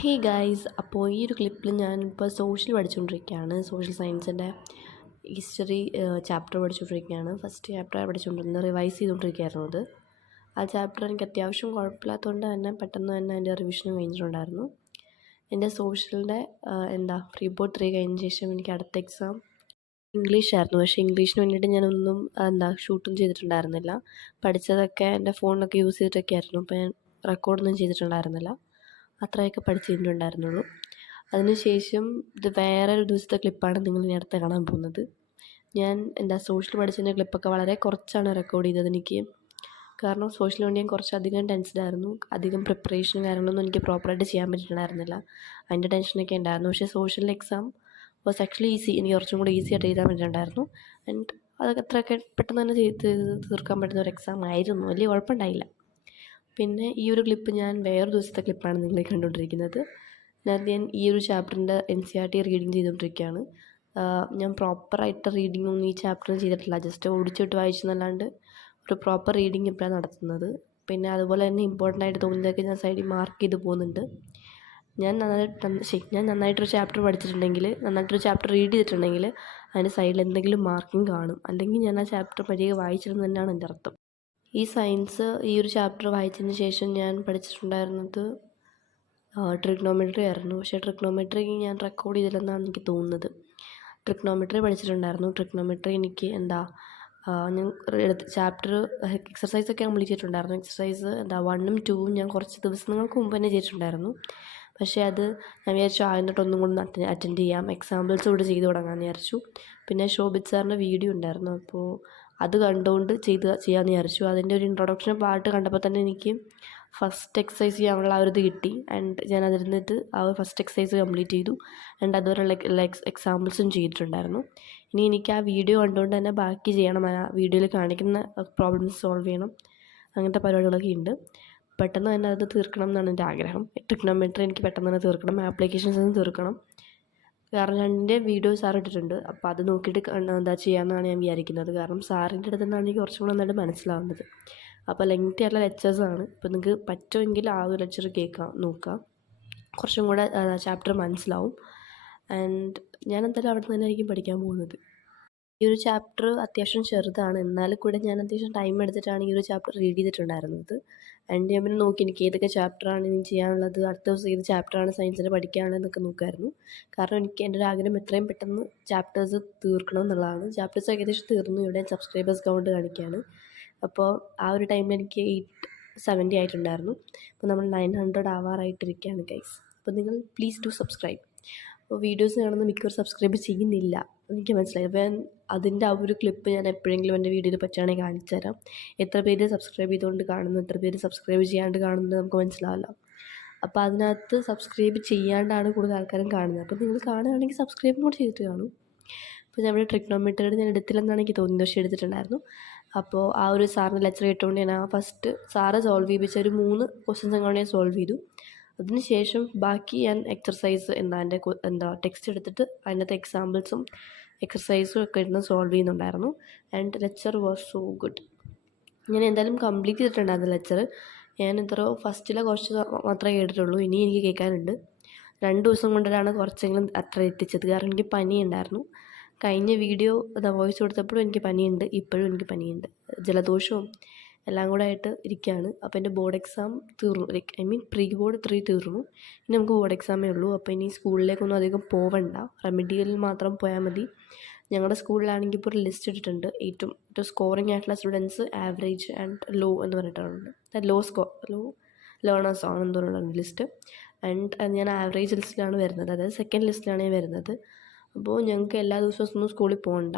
Hey guys, അപ്പോൾ ഈ ഒരു ക്ലിപ്പിൽ ഞാനിപ്പോൾ സോഷ്യൽ പഠിച്ചുകൊണ്ടിരിക്കുകയാണ്. സോഷ്യൽ സയൻസിൻ്റെ ഹിസ്റ്ററി ചാപ്റ്റർ പഠിച്ചുകൊണ്ടിരിക്കുകയാണ്. ഫസ്റ്റ് ചാപ്റ്റർ പഠിച്ചുകൊണ്ടിരുന്നത്, റിവൈസ് ചെയ്തുകൊണ്ടിരിക്കുകയായിരുന്നു. ആ ചാപ്റ്റർ എനിക്ക് അത്യാവശ്യം കുഴപ്പമില്ലാത്തതുകൊണ്ട് തന്നെ പെട്ടെന്ന് തന്നെ എൻ്റെ റിവിഷനും കഴിഞ്ഞിട്ടുണ്ടായിരുന്നു. എൻ്റെ സോഷ്യലിൻ്റെ പ്രീ ബോർഡ് 3 കഴിഞ്ഞ ശേഷം എനിക്ക് അടുത്ത എക്സാം ഇംഗ്ലീഷായിരുന്നു. പക്ഷേ ഇംഗ്ലീഷിന് വേണ്ടിയിട്ട് ഞാനൊന്നും ഷൂട്ടും ചെയ്തിട്ടുണ്ടായിരുന്നില്ല. പഠിച്ചതൊക്കെ എൻ്റെ ഫോണിലൊക്കെ യൂസ് ചെയ്തിട്ടൊക്കെ ആയിരുന്നു. അപ്പോൾ ഞാൻ റെക്കോർഡൊന്നും ചെയ്തിട്ടുണ്ടായിരുന്നില്ല. അത്രയൊക്കെ പഠിച്ചിട്ടുണ്ടായിരുന്നുള്ളൂ. അതിനുശേഷം ഇത് വേറൊരു ദിവസത്തെ ക്ലിപ്പാണ് നിങ്ങൾ ഇനി അടുത്ത് കാണാൻ പോകുന്നത്. ഞാൻ സോഷ്യൽ പഠിച്ചതിൻ്റെ ക്ലിപ്പൊക്കെ വളരെ കുറച്ചാണ് റെക്കോർഡ് ചെയ്തത് എനിക്ക്. കാരണം സോഷ്യലിന് വേണ്ടി ഞാൻ കുറച്ചധികം ടെൻസ്ഡായിരുന്നു. അധികം പ്രിപ്പറേഷനും കാര്യങ്ങളൊന്നും എനിക്ക് പ്രോപ്പറായിട്ട് ചെയ്യാൻ പറ്റിയിട്ടുണ്ടായിരുന്നില്ല. അതിൻ്റെ ടെൻഷനൊക്കെ ഉണ്ടായിരുന്നു. പക്ഷേ social exam was actually easy. എനിക്ക് കുറച്ചും കൂടി ഈസി ആയിട്ട് എഴുതാൻ പറ്റിയിട്ടുണ്ടായിരുന്നു. ആൻഡ് അതൊക്കെ അത്രയൊക്കെ പെട്ടെന്ന് തന്നെ ചെയ്ത് തീർക്കാൻ പറ്റുന്ന ഒരു എക്സാം ആയിരുന്നു. വലിയ കുഴപ്പമുണ്ടായില്ല. പിന്നെ ഈ ഒരു ക്ലിപ്പ് ഞാൻ വേറൊരു ദിവസത്തെ ക്ലിപ്പാണ് നിങ്ങൾ കണ്ടുകൊണ്ടിരിക്കുന്നത്. ഞാൻ ഈ ഒരു ചാപ്റ്ററിൻ്റെ NCERT റീഡിങ് ചെയ്തുകൊണ്ടിരിക്കുകയാണ്. ഞാൻ പ്രോപ്പറായിട്ട് റീഡിങ്ങൊന്നും ഈ ചാപ്റ്ററിന് ചെയ്തിട്ടില്ല. ജസ്റ്റ് ഓടിച്ചിട്ട് വായിച്ചെന്നല്ലാണ്ട് ഒരു പ്രോപ്പർ റീഡിങ് ഇപ്പോഴാണ് നടത്തുന്നത്. പിന്നെ അതുപോലെ തന്നെ ഇമ്പോർട്ടൻ്റ് ആയിട്ട് തോന്നുന്നതൊക്കെ ഞാൻ സൈഡിൽ മാർക്ക് ചെയ്ത് പോകുന്നുണ്ട്. ഞാൻ നന്നായിട്ടൊരു ചാപ്റ്റർ പഠിച്ചിട്ടുണ്ടെങ്കിൽ, നന്നായിട്ടൊരു ചാപ്റ്റർ റീഡ് ചെയ്തിട്ടുണ്ടെങ്കിൽ അതിൻ്റെ സൈഡിൽ എന്തെങ്കിലും മാർക്കിങ് കാണും. അല്ലെങ്കിൽ ഞാൻ ആ ചാപ്റ്റർ പതിയെ വായിച്ചിരുന്നു തന്നെയാണ് എൻ്റെ അർത്ഥം. ഈ ഒരു ചാപ്റ്റർ വായിച്ചതിന് ശേഷം ഞാൻ പഠിച്ചിട്ടുണ്ടായിരുന്നത് ട്രിഗ്നോമെട്രി ആയിരുന്നു. പക്ഷേ ട്രിഗ്നോമെട്രി ഞാൻ റെക്കോർഡ് ചെയ്തില്ലെന്നാണ് എനിക്ക് തോന്നുന്നത്. ട്രിഗ്നോമെട്രി പഠിച്ചിട്ടുണ്ടായിരുന്നു. ട്രിഗ്നോമെട്രി എനിക്ക് ഞാൻ ചാപ്റ്റർ എക്സസൈസൊക്കെ കംപ്ലീറ്റ് ചെയ്തിട്ടുണ്ടായിരുന്നു. എക്സസൈസ് 1ഉം 2ഉം ഞാൻ കുറച്ച് ദിവസങ്ങൾക്ക് മുമ്പ് തന്നെ ചെയ്തിട്ടുണ്ടായിരുന്നു. പക്ഷേ അത് ഞാൻ വിചാരിച്ചു ആദ്യം ഒന്നും കൂടി അറ്റൻഡ് ചെയ്യാം, എക്സാമ്പിൾസ് കൂടി ചെയ്ത് തുടങ്ങാമെന്ന് വിചാരിച്ചു. പിന്നെ ശോഭിത് സാറിൻ്റെ വീഡിയോ ഉണ്ടായിരുന്നു, അപ്പോൾ അത് കണ്ടുകൊണ്ട് ചെയ്യാമെന്ന് വിചാരിച്ചു. അതിൻ്റെ ഒരു ഇൻട്രൊഡക്ഷൻ പാർട്ട് കണ്ടപ്പോൾ തന്നെ എനിക്ക് ഫസ്റ്റ് എക്സസൈസ് ചെയ്യാനുള്ള ആ ഒരു ഇത് കിട്ടി. ആൻഡ് ഞാൻ അതിരുന്നിട്ട് ആ ഫസ്റ്റ് എക്സസൈസ് കംപ്ലീറ്റ് ചെയ്തു. ആൻഡ് അതുവരെയുള്ള എക്സാമ്പിൾസും ചെയ്തിട്ടുണ്ടായിരുന്നു. ഇനി എനിക്ക് ആ വീഡിയോ കണ്ടുകൊണ്ട് തന്നെ ബാക്കി ചെയ്യണം, ആ വീഡിയോയിൽ കാണിക്കുന്ന പ്രോബ്ലംസ് സോൾവ് ചെയ്യണം. അങ്ങനത്തെ പരിപാടികളൊക്കെ ഉണ്ട്. പെട്ടെന്ന് തന്നെ അത് തീർക്കണം എന്നാണ് എൻ്റെ ആഗ്രഹം. ട്രിഗ്നോമെട്രി എനിക്ക് പെട്ടെന്ന് തന്നെ തീർക്കണം, ആപ്ലിക്കേഷൻസ് തീർക്കണം. കാരണം എൻ്റെ വീഡിയോ സാർ ഇട്ടിട്ടുണ്ട്, അപ്പോൾ അത് നോക്കിയിട്ട് ചെയ്യാമെന്നാണ് ഞാൻ വിചാരിക്കുന്നത്. കാരണം സാറിൻ്റെ അടുത്ത് നിന്നാണ് എനിക്ക് കുറച്ചും കൂടെ നന്നായിട്ട് മനസ്സിലാവുന്നത്. അപ്പോൾ ലെങ്തി ആയിട്ടുള്ള ലെക്ചേഴ്സാണ്. ഇപ്പോൾ നിങ്ങൾക്ക് പറ്റുമെങ്കിൽ ആ ഒരു ലെക്ചർ നോക്കാം, കുറച്ചും കൂടെ ചാപ്റ്റർ മനസ്സിലാവും. ആൻഡ് ഞാൻ എന്തായാലും അവിടെ നിന്ന് തന്നെയായിരിക്കും പഠിക്കാൻ പോകുന്നത്. ഈ ഒരു ചാപ്റ്റർ അത്യാവശ്യം ചെറുതാണ്, എന്നാൽ കൂടെ ഞാൻ അത്യാവശ്യം ടൈം എടുത്തിട്ടാണ് ഈ ഒരു ചാപ്റ്റർ റീഡ് ചെയ്തിട്ടുണ്ടായിരുന്നത്. ആൻഡ് ഞാൻ പിന്നെ നോക്കി എനിക്ക് ഏതൊക്കെ ചാപ്റ്ററാണ് ഇനി ചെയ്യാനുള്ളത്, അടുത്ത ദിവസം ഏത് ചാപ്റ്ററാണ് സയൻസിന് പഠിക്കാനുള്ളതെന്നൊക്കെ നോക്കുമായിരുന്നു. കാരണം എൻ്റെ ഒരു ആഗ്രഹം എത്രയും പെട്ടെന്ന് ചാപ്റ്റേഴ്സ് തീർക്കണം എന്നുള്ളതാണ്. ചാപ്റ്റേഴ്സ് ഏകദേശം തീർന്നു. ഇവിടെ സബ്സ്ക്രൈബേഴ്സ് കൗണ്ട് കാണിക്കുകയാണ്. അപ്പോൾ ആ ഒരു ടൈമിൽ എനിക്ക് 870 ആയിട്ടുണ്ടായിരുന്നു. അപ്പോൾ നമ്മൾ 900 ആവാറായിട്ടിരിക്കുകയാണ് ഗൈസ്. അപ്പോൾ നിങ്ങൾ പ്ലീസ് ഡു സബ്സ്ക്രൈബ്. അപ്പോൾ വീഡിയോസ് കാണുന്ന മിക്കവരും സബ്സ്ക്രൈബ് ചെയ്യുന്നില്ല, എനിക്ക് മനസ്സിലായി. അപ്പോൾ അതിൻ്റെ ആ ഒരു ക്ലിപ്പ് ഞാൻ എപ്പോഴെങ്കിലും എൻ്റെ വീഡിയോയിൽ പറ്റുകയാണെങ്കിൽ കാണിച്ചു തരാം. എത്ര പേര് സബ്സ്ക്രൈബ് ചെയ്തുകൊണ്ട് കാണുന്നു, എത്ര പേര് സബ്സ്ക്രൈബ് ചെയ്യാണ്ട് കാണുന്നത് നമുക്ക് മനസ്സിലാവില്ല. അപ്പോൾ അതിനകത്ത് സബ്സ്ക്രൈബ് ചെയ്യാണ്ടാണ് കൂടുതൽ ആൾക്കാരും കാണുന്നത്. അപ്പോൾ നിങ്ങൾ കാണുകയാണെങ്കിൽ സബ്സ്ക്രൈബും കൂടി ചെയ്തിട്ട് കാണും. അപ്പോൾ നമ്മുടെ ട്രിഗ്നോമെട്രിയുടെ ഞാൻ എടുത്തില്ലെന്നാണ് എനിക്ക് തോന്നുന്നത്, പക്ഷേ എടുത്തിട്ടുണ്ടായിരുന്നു. അപ്പോൾ ആ ഒരു സാറിൻ്റെ ലെക്ചർ കേട്ടുകൊണ്ട് ഞാൻ ഫസ്റ്റ് സാറ് സോൾവ് ചെയ്യിപ്പിച്ച ഒരു 3 ക്വസ്റ്റ്യൻസ് അങ്ങോട്ട് ഞാൻ സോൾവ് ചെയ്തു. അതിനുശേഷം ബാക്കി ഞാൻ എക്സർസൈസ് എൻ്റെ ടെക്സ്റ്റ് എടുത്തിട്ട് അതിനകത്ത് എക്സാമ്പിൾസും എക്സർസൈസും ഒക്കെ ഇരുന്ന് സോൾവ് ചെയ്യുന്നുണ്ടായിരുന്നു. And lecture was so good. ഞാൻ എന്തായാലും കംപ്ലീറ്റ് ചെയ്തിട്ടുണ്ടായിരുന്നു ലെക്ചർ. ഞാൻ ഫസ്റ്റിലെ കുറച്ച് മാത്രമേ കേട്ടിട്ടുള്ളൂ, ഇനി എനിക്ക് കേൾക്കാനുണ്ട്. 2 ദിവസം കൊണ്ടിട്ടാണ് കുറച്ചെങ്കിലും അത്ര എത്തിച്ചത്. കാരണം എനിക്ക് പനി ഉണ്ടായിരുന്നു. കഴിഞ്ഞ വീഡിയോ വോയിസ് കൊടുത്തപ്പോഴും എനിക്ക് പനിയുണ്ട്, ഇപ്പോഴും എനിക്ക് പനിയുണ്ട്, ജലദോഷവും എല്ലാം കൂടെ ആയിട്ട് ഇരിക്കുകയാണ്. അപ്പോൾ എൻ്റെ ബോർഡ് എക്സാം തീർന്നു, പ്രീ ബോർഡ് 3 തീർന്നു. ഇനി നമുക്ക് ബോർഡ് എക്സാമേ ഉള്ളൂ. അപ്പോൾ ഇനി സ്കൂളിലേക്കൊന്നും അധികം പോവണ്ട, റെമഡിയലിൽ മാത്രം പോയാൽ മതി. ഞങ്ങളുടെ സ്കൂളിലാണെങ്കിൽ ഇപ്പോൾ ഒരു ലിസ്റ്റ് ഇട്ടിട്ടുണ്ട്, ഏറ്റവും സ്കോറിംഗ് ആയിട്ടുള്ള സ്റ്റുഡൻസ്, ആവറേജ് ആൻഡ് ലോ എന്ന് പറഞ്ഞിട്ടുണ്ട്. ലോ ലേണേഴ്സ് ആണ് എന്ന് പറഞ്ഞിട്ടുണ്ട് ലിസ്റ്റ്. ആൻഡ് ഞാൻ ആവറേജ് ലിസ്റ്റിലാണ് വരുന്നത്, അതായത് സെക്കൻഡ് ലിസ്റ്റിലാണ് ഞാൻ വരുന്നത്. അപ്പോൾ ഞങ്ങൾക്ക് എല്ലാ ദിവസവും സ്കൂളിൽ പോകണ്ട.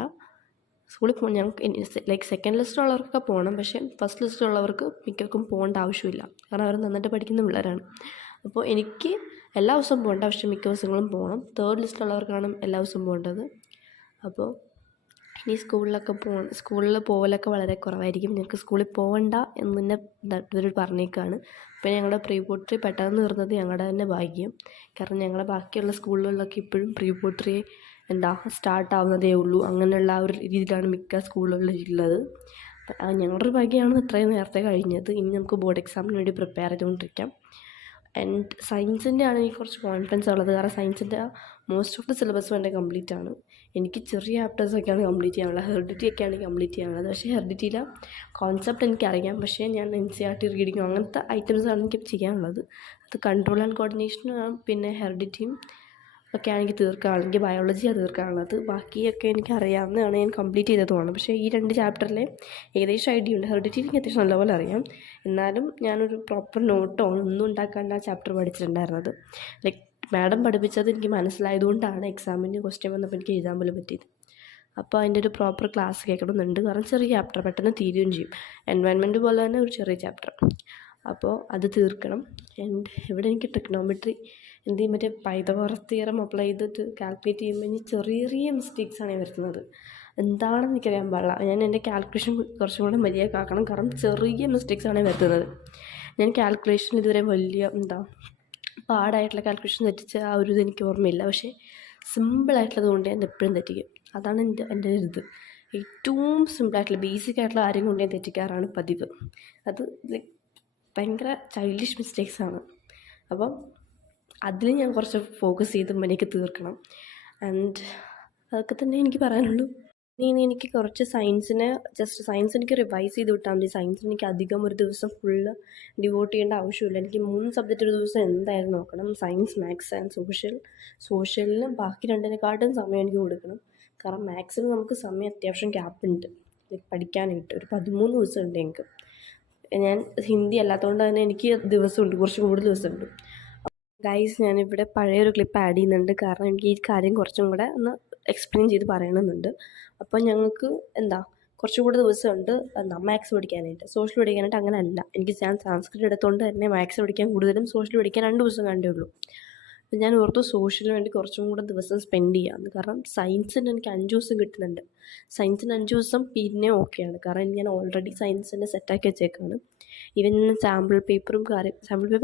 ഞങ്ങൾക്ക് സെക്കൻഡ് ലിസ്റ്റിലുള്ളവർക്കൊക്കെ പോകണം, പക്ഷേ ഫസ്റ്റ് ലിസ്റ്റിലുള്ളവർക്ക് മിക്കവർക്കും പോകേണ്ട ആവശ്യമില്ല. കാരണം അവർ നന്നായിട്ട് പഠിക്കുന്ന പിള്ളേരാണ്. അപ്പോൾ എനിക്ക് എല്ലാ ദിവസവും പോകണ്ട, പക്ഷേ മിക്ക ദിവസങ്ങളും പോകണം. തേർഡ് ലിസ്റ്റിലുള്ളവർക്കാണ് എല്ലാ ദിവസവും പോകേണ്ടത്. അപ്പോൾ ഇനി സ്കൂളിൽ പോകലൊക്കെ വളരെ കുറവായിരിക്കും. ഞങ്ങൾക്ക് സ്കൂളിൽ പോകണ്ട എന്ന് തന്നെ ഇവർ പറഞ്ഞേക്കാണ്. പിന്നെ ഞങ്ങളുടെ പ്രീ ബോർഡ് പെട്ടെന്ന് തീർന്നത് ഞങ്ങളുടെ തന്നെ ഭാഗ്യം. കാരണം ഞങ്ങളുടെ ബാക്കിയുള്ള സ്കൂളുകളിലൊക്കെ ഇപ്പോഴും പ്രീ ബോർഡ് സ്റ്റാർട്ട് ആവുന്നതേ ഉള്ളൂ. അങ്ങനെയുള്ള ആ ഒരു രീതിയിലാണ് മിക്ക സ്കൂളുകളിലുള്ളത്. ഞങ്ങളുടെ ഒരു ഭാഗ്യമാണ് ഇത്രയും നേരത്തെ കഴിഞ്ഞത്. ഇനി നമുക്ക് ബോർഡ് എക്സാമിന് വേണ്ടി പ്രിപ്പയർ ചെയ്തുകൊണ്ടിരിക്കാം. ആൻഡ് സയൻസിൻ്റെ ആണ് എനിക്ക് കുറച്ച് കോൺഫിഡൻസ് ഉള്ളത്. കാരണം സയൻസിൻ്റെ മോസ്റ്റ് ഓഫ് ദി സിലബസും എൻ്റെ കംപ്ലീറ്റ് ആണ്. എനിക്ക് ചെറിയ ചാപ്റ്റേഴ്സൊക്കെയാണ് കംപ്ലീറ്റ് ചെയ്യാനുള്ളത്, ഹെറിഡിറ്റി ഒക്കെയാണ് കംപ്ലീറ്റ് ചെയ്യാനുള്ളത്. പക്ഷേ ഹെറിഡിറ്റിയിലെ കോൺസെപ്റ്റ് എനിക്കറിയാം, പക്ഷേ ഞാൻ NCERT റീഡിങ്ങും അങ്ങനത്തെ ഐറ്റംസാണ് എനിക്ക് ചെയ്യാനുള്ളത്. അത് കൺട്രോൾ ആൻഡ് കോർഡിനേഷനും പിന്നെ ഹെറിഡിറ്റിയും ഒക്കെയാണ് എനിക്ക് തീർക്കാനുള്ളത്. എനിക്ക് ബയോളജിയാണ് തീർക്കാനുള്ളത്. ബാക്കിയൊക്കെ എനിക്ക് അറിയാവുന്നതാണ്, ഞാൻ കംപ്ലീറ്റ് ചെയ്തതുമാണ്. പക്ഷേ ഈ 2 ചാപ്റ്ററിലെ ഏകദേശം ഐഡിയ ഉണ്ട്. ഹെറിഡിറ്റി എനിക്ക് അത്യാവശ്യം നല്ലപോലെ അറിയാം. എന്നാലും ഞാനൊരു പ്രോപ്പർ നോട്ടോ ഒന്നും ഉണ്ടാക്കാണ്ട് ആ ചാപ്റ്റർ പഠിച്ചിട്ടുണ്ടായിരുന്നത്. ലൈക്ക് മാഡം പഠിപ്പിച്ചത് എനിക്ക് മനസ്സിലായതുകൊണ്ടാണ് എക്സാമിന് ക്വസ്റ്റ്യൻ വന്നപ്പോൾ എനിക്ക് എഴുതാൻ പോലും പറ്റിയത്. അപ്പോൾ അതിൻ്റെ ഒരു പ്രോപ്പർ ക്ലാസ് കേൾക്കണമെന്നുണ്ട്. കാരണം ചെറിയ ചാപ്റ്റർ പെട്ടെന്ന് തീരുകയും ചെയ്യും. എൻവയൺമെൻറ്റ് പോലെ തന്നെ ഒരു ചെറിയ ചാപ്റ്റർ, അപ്പോൾ അത് തീർക്കണം. ആൻഡ് ഇവിടെ എനിക്ക് ട്രിഗ്നോമെട്രി എന്തെങ്കിലും മറ്റേ പൈതഗോറസ് തിയറം അപ്ലൈ ചെയ്തിട്ട് കാൽക്കുലേറ്റ് ചെയ്യുമ്പോൾ ഇനി ചെറിയ ചെറിയ മിസ്റ്റേക്സാണ് വരുന്നത്. എന്താണെന്ന് എനിക്കറിയാൻ പാടില്ല. ഞാൻ എൻ്റെ കാൽക്കുലേഷൻ കുറച്ചും കൂടെ മര്യാദക്കാക്കണം. കാരണം ചെറിയ മിസ്റ്റേക്സാണ് വരുന്നത്. ഞാൻ കാൽക്കുലേഷൻ ഇതുവരെ വലിയ പാടായിട്ടുള്ള കാൽക്കുലേഷൻ തെറ്റിച്ച ആ ഒരു ഇത് എനിക്ക് ഓർമ്മയില്ല. പക്ഷേ സിമ്പിളായിട്ടുള്ളത് കൊണ്ട് ഞാൻ എപ്പോഴും തെറ്റിക്കും. അതാണ് എൻ്റെ ഇത്. ഏറ്റവും സിമ്പിളായിട്ടുള്ള ബേസിക് ആയിട്ടുള്ള കാര്യം കൊണ്ട് ഞാൻ തെറ്റിക്കാറാണ് പതിവ്. അത് ലൈക്ക് ഭയങ്കര ചൈൽഡിഷ് മിസ്റ്റേക്സാണ്. അപ്പം അതിൽ ഞാൻ കുറച്ച് ഫോക്കസ് ചെയ്ത് എനിക്ക് തീർക്കണം. ആൻഡ് അതൊക്കെ തന്നെ എനിക്ക് പറയാനുള്ളൂ. ഇനി എനിക്ക് കുറച്ച് സയൻസ് എനിക്ക് റിവൈസ് ചെയ്ത് വിട്ടാൽ മതി. സയൻസിന് എനിക്ക് അധികം ഒരു ദിവസം ഫുള്ള് ഡിവോട്ട് ചെയ്യേണ്ട ആവശ്യമില്ല. എനിക്ക് 3 സബ്ജക്റ്റ് ഒരു ദിവസം എന്തായാലും നോക്കണം. സയൻസ്, മാത്സ് ആൻഡ് സോഷ്യലിന് ബാക്കി 2-നെക്കാട്ടും സമയം എനിക്ക് കൊടുക്കണം. കാരണം മാത്സിന് നമുക്ക് സമയം അത്യാവശ്യം ഗ്യാപ്പുണ്ട് പഠിക്കാനായിട്ട്. ഒരു 13 ദിവസമുണ്ട് എനിക്ക്. ഞാൻ ഹിന്ദി അല്ലാത്തതുകൊണ്ട് തന്നെ എനിക്ക് ദിവസമുണ്ട്, കുറച്ച് കൂടുതൽ ദിവസമുണ്ട്. ഗൈസ്, ഞാനിവിടെ പഴയൊരു ക്ലിപ്പ് ആഡ് ചെയ്യുന്നുണ്ട്. കാരണം എനിക്ക് ഈ കാര്യം കുറച്ചും കൂടെ ഒന്ന് എക്സ്പ്ലെയിൻ ചെയ്ത് പറയണമെന്നുണ്ട്. അപ്പോൾ ഞങ്ങൾക്ക് കുറച്ചും കൂടെ ദിവസമുണ്ട് മാത്സ് പഠിക്കാനായിട്ട്. സോഷ്യൽ പഠിക്കാനായിട്ട് അങ്ങനെ അല്ല. ഞാൻ സാൻസ്ക്രിറ്റ് എടുത്തുകൊണ്ട് തന്നെ മാത്സ് പഠിക്കാൻ കൂടുതലും, സോഷ്യൽ പഠിക്കാൻ 2 ദിവസം കണ്ടേ ഉള്ളൂ. അപ്പം ഞാൻ ഓർത്തു സോഷ്യലിന് വേണ്ടി കുറച്ചും കൂടെ ദിവസം സ്പെൻഡ് ചെയ്യാമെന്ന്. കാരണം സയൻസിന് എനിക്ക് 5 ദിവസം കിട്ടുന്നുണ്ട്. സയൻസിന് 5 ദിവസം പിന്നെ ഓക്കെയാണ്. കാരണം ഞാൻ ഓൾറെഡി സയൻസിൻ്റെ സെറ്റാക്കി വെച്ചേക്കാണ്. ഈവൻ സാമ്പിൾ പേപ്പർ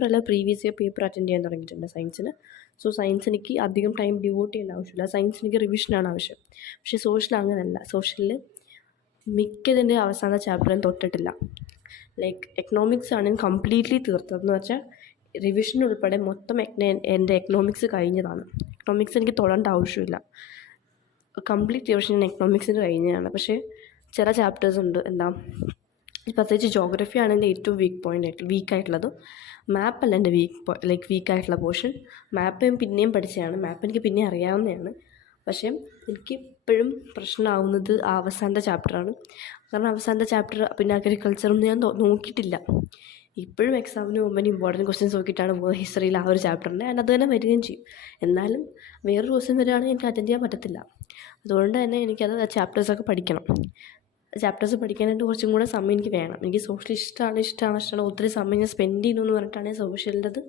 അല്ല, പ്രീവിയസ് ഇയർ പേപ്പർ അറ്റൻഡ് ചെയ്യാൻ തുടങ്ങിയിട്ടുണ്ട് സയൻസിന്. സോ സയൻസ് എനിക്ക് അധികം ടൈം ഡിവോട്ട് ചെയ്യേണ്ട ആവശ്യമില്ല. സയൻസ് എനിക്ക് റിവിഷനാണ് ആവശ്യം. പക്ഷേ സോഷ്യൽ അങ്ങനെയല്ല. സോഷ്യലിൽ മിക്കതിൻ്റെ അവസാന ചാപ്റ്റർ ഞാൻ തൊട്ടിട്ടില്ല. ലൈക്ക് എക്കണോമിക്സ് ആണ് കംപ്ലീറ്റ്ലി തീർത്തതെന്ന് വെച്ചാൽ റിവിഷൻ ഉൾപ്പെടെ മൊത്തം എൻ്റെ എക്കണോമിക്സ് കഴിഞ്ഞതാണ്. എക്കണോമിക്സ് എനിക്ക് തൊടേണ്ട ആവശ്യമില്ല. കംപ്ലീറ്റ് റിവിഷൻ എക്കണോമിക്സിന് കഴിഞ്ഞതാണ്. പക്ഷേ ചില ചാപ്റ്റേഴ്സ് ഉണ്ട് പ്രത്യേകിച്ച് ജോഗ്രഫി ആണ് എൻ്റെ ഏറ്റവും വീക്കായിട്ടുള്ളത്. മാപ്പല്ല എൻ്റെ വീക്കായിട്ടുള്ള പോർഷൻ. മാപ്പ് ഞാൻ പിന്നെയും പഠിച്ചതാണ്. മാപ്പ് എനിക്ക് പിന്നെ അറിയാവുന്നതാണ്. പക്ഷേ എനിക്ക് ഇപ്പോഴും പ്രശ്നമാവുന്നത് ആ അവസാനത്തെ ചാപ്റ്ററാണ്. കാരണം അവസാനത്തെ ചാപ്റ്റർ പിന്നെ അഗ്രികൾച്ചറൊന്നും ഞാൻ നോക്കിയിട്ടില്ല. ഇപ്പോഴും എക്സാമിന് മുമ്പ് ഇമ്പോർട്ടൻറ്റ് ക്വസ്റ്റ്യൻസ് നോക്കിയിട്ടാണ് പോകുന്നത് ഹിസ്റ്ററിയിൽ ആ ഒരു ചാപ്റ്ററിൻ്റെ. അത് തന്നെ വരികയും ചെയ്യും. എന്നാലും വേറൊരു ക്വസ്റ്റ്യൻ വരികയാണെങ്കിൽ എനിക്ക് അറ്റൻഡ് ചെയ്യാൻ പറ്റത്തില്ല. അതുകൊണ്ട് തന്നെ എനിക്കത് ചാപ്റ്റേഴ്സൊക്കെ പഠിക്കണം. ചാപ്റ്റേഴ്സ് പഠിക്കാനായിട്ട് കുറച്ചും കൂടെ സമയം എനിക്ക് വേണം. എനിക്ക് സോഷ്യൽ ഇഷ്ടമാണ്. ഒത്തിരി സമയം ഞാൻ സ്പെൻഡ് ചെയ്യുന്നു എന്ന് പറഞ്ഞിട്ടാണ് സോഷ്യലിൻ്റെത്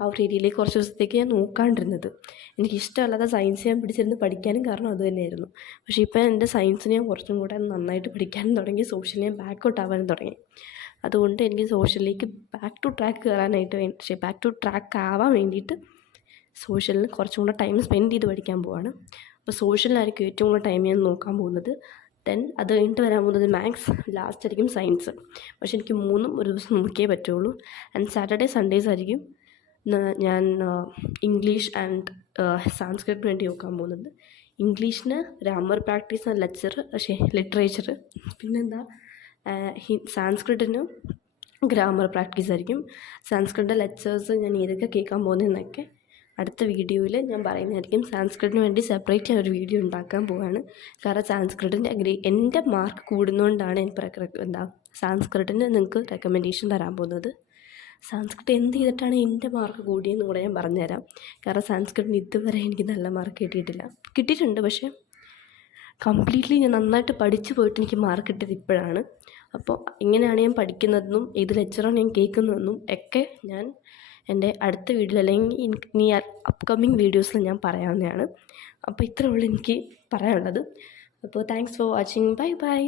ആ ഒരു ഏരിയയിലേക്ക് കുറച്ച് ദിവസത്തേക്ക് ഞാൻ നോക്കാണ്ടിരുന്നത്. എനിക്കിഷ്ടമല്ലാത്ത സയൻസ് ഞാൻ പിടിച്ചിരുന്ന് പഠിക്കാനും കാരണം അത് തന്നെയായിരുന്നു. പക്ഷേ ഇപ്പം എൻ്റെ സയൻസിനെ ഞാൻ കുറച്ചും കൂടെ നന്നായിട്ട് പഠിക്കാനും തുടങ്ങി. സോഷ്യലിൽ ഞാൻ ബാക്കൗട്ട് ആവാനും തുടങ്ങി. അതുകൊണ്ട് എനിക്ക് സോഷ്യലിലേക്ക് ബാക്ക് ടു ട്രാക്ക് ആവാൻ വേണ്ടിയിട്ട് സോഷ്യലിന് കുറച്ചും കൂടെ ടൈം സ്പെൻഡ് ചെയ്ത് പഠിക്കാൻ പോവാണ്. അപ്പോൾ സോഷ്യലിനായിരിക്കും ഏറ്റവും കൂടുതൽ ടൈം ഞാൻ നോക്കാൻ പോകുന്നത്. ദെൻ അത് കഴിഞ്ഞിട്ട് വരാൻ പോകുന്നത് മാത്സ്, ലാസ്റ്റ് ആയിരിക്കും സയൻസ്. പക്ഷേ എനിക്ക് 3ഉം ഒരു ദിവസം നോക്കിയേ പറ്റുള്ളൂ. ആൻഡ് സാറ്റർഡേ സൺഡേസ് ആയിരിക്കും ഞാൻ ഇംഗ്ലീഷ് ആൻഡ് സാൻസ്ക്രിറ്റിന് വേണ്ടി നോക്കാൻ പോകുന്നത്. ഇംഗ്ലീഷിന് ഗ്രാമർ പ്രാക്ടീസ് ആൻഡ് ലിറ്ററേച്ചർ. സാൻസ്ക്രിറ്റിന് ഗ്രാമർ പ്രാക്ടീസ് ആയിരിക്കും. സാൻസ്ക്രിറ്റിൻ്റെ ലെക്ചേഴ്സ് ഞാൻ ഏതൊക്കെ കേൾക്കാൻ പോകുന്നതെന്നൊക്കെ അടുത്ത വീഡിയോയിൽ ഞാൻ പറയുന്നതായിരിക്കും. സാൻസ്ക്രിറ്റിന് വേണ്ടി സെപ്പറേറ്റ് ഞാൻ ഒരു വീഡിയോ ഉണ്ടാക്കാൻ പോവുകയാണ്. കാരണം സാൻസ്ക്രിറ്റിൻ്റെ എൻ്റെ മാർക്ക് കൂടുന്നതുകൊണ്ടാണ് എനിക്ക് സാൻസ്ക്രിറ്റിന് നിങ്ങൾക്ക് റെക്കമെൻഡേഷൻ തരാൻ പോകുന്നത്. സാൻസ്ക്രിറ്റ് എന്ത് ചെയ്തിട്ടാണ് എൻ്റെ മാർക്ക് കൂടിയെന്ന് കൂടെ ഞാൻ പറഞ്ഞുതരാം. കാരണം സാൻസ്ക്രിറ്റിന് ഇതുവരെ എനിക്ക് നല്ല മാർക്ക് കിട്ടിയിട്ടുണ്ട്. പക്ഷേ കംപ്ലീറ്റ്ലി ഞാൻ നന്നായിട്ട് പഠിച്ചു പോയിട്ട് എനിക്ക് മാർക്ക് കിട്ടിയത് ഇപ്പോഴാണ്. അപ്പോൾ ഇങ്ങനെയാണ് ഞാൻ പഠിക്കുന്നതെന്നും ഏത് ലെക്ചറാണ് ഞാൻ കേൾക്കുന്നതെന്നും ഒക്കെ ഞാൻ എൻ്റെ അടുത്ത വീഡിയോയിൽ അല്ലെങ്കിൽ ഇനി അപ്കമ്മിങ് വീഡിയോസിൽ ഞാൻ പറയാവുന്നതാണ്. അപ്പോൾ ഇത്രയേ ഉള്ളൂ എനിക്ക് പറയാനുള്ളത്. അപ്പോൾ താങ്ക്സ് ഫോർ വാച്ചിങ്. ബൈ.